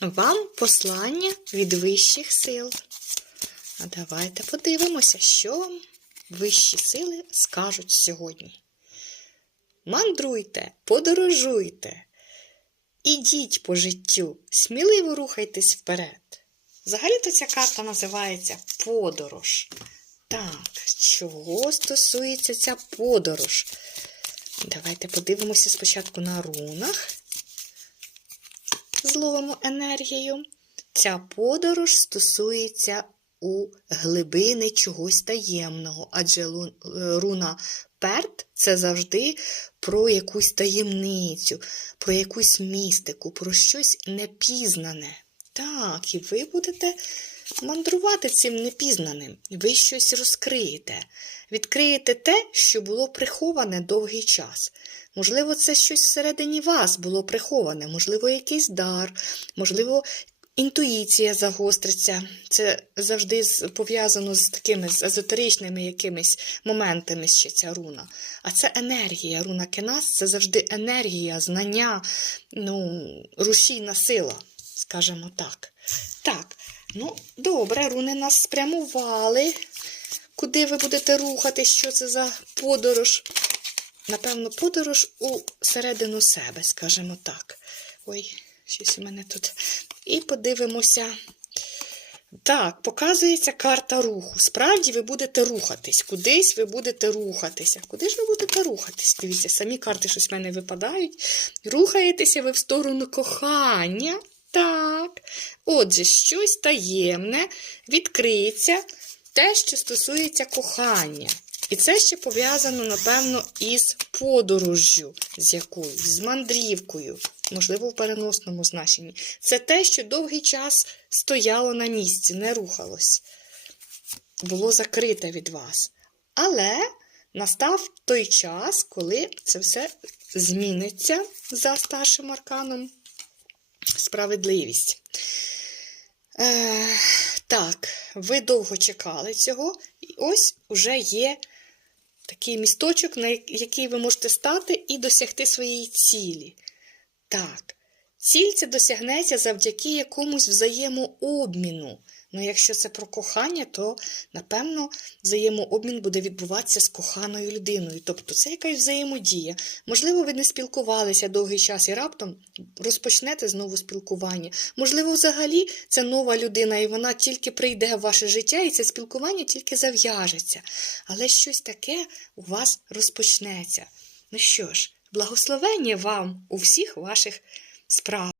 Вам послання від вищих сил. А давайте подивимося, що вищі сили скажуть сьогодні. Мандруйте, подорожуйте, ідіть по життю, сміливо рухайтесь вперед. Взагалі-то ця карта називається подорож. Так, чого стосується ця подорож? Давайте подивимося спочатку на рунах. Зловимо енергію. Ця подорож стосується у глибини чогось таємного, адже е, руна перт це завжди про якусь таємницю, про якусь містику, про щось непізнане. Так, і ви будете мандрувати цим непізнаним. Ви щось розкриєте, відкриєте те, що було приховане довгий час. Можливо, це щось всередині вас було приховане, можливо, якийсь дар, можливо, інтуїція загостриться. Це завжди пов'язано з такими з езотеричними якимись моментами ще ця руна. А це енергія. Руна Кенас це завжди енергія, знання, ну, рушійна сила, скажімо так. Так, ну добре, руни нас спрямували. Куди ви будете рухати? Що це за подорож? Напевно, подорож у середину себе, скажімо так. Ой, щось у мене тут. І подивимося. Так, показується карта руху. Справді ви будете рухатись. Кудись ви будете рухатися. Куди ж ви будете рухатись? Дивіться, самі карти щось в мене випадають. Рухаєтеся ви в сторону кохання. Так. Отже, щось таємне відкриється те, що стосується кохання. І це ще пов'язано, напевно, із подорожжю з якоюсь, з мандрівкою, можливо, в переносному значенні. Це те, що довгий час стояло на місці, не рухалось, було закрите від вас. Але настав той час, коли це все зміниться за старшим арканом. Справедливість. Е, так, ви довго чекали цього, і ось уже є такий місточок, на який ви можете стати і досягти своєї цілі. Так, ціль ця досягнеться завдяки якомусь взаємообміну. Ну, якщо це про кохання, то напевно взаємообмін буде відбуватися з коханою людиною. Тобто це якась взаємодія. Можливо, ви не спілкувалися довгий час і раптом розпочнете знову спілкування. Можливо, взагалі це нова людина, і вона тільки прийде в ваше життя, і це спілкування тільки зав'яжеться. Але щось таке у вас розпочнеться. Ну що ж, благословення вам у всіх ваших справах.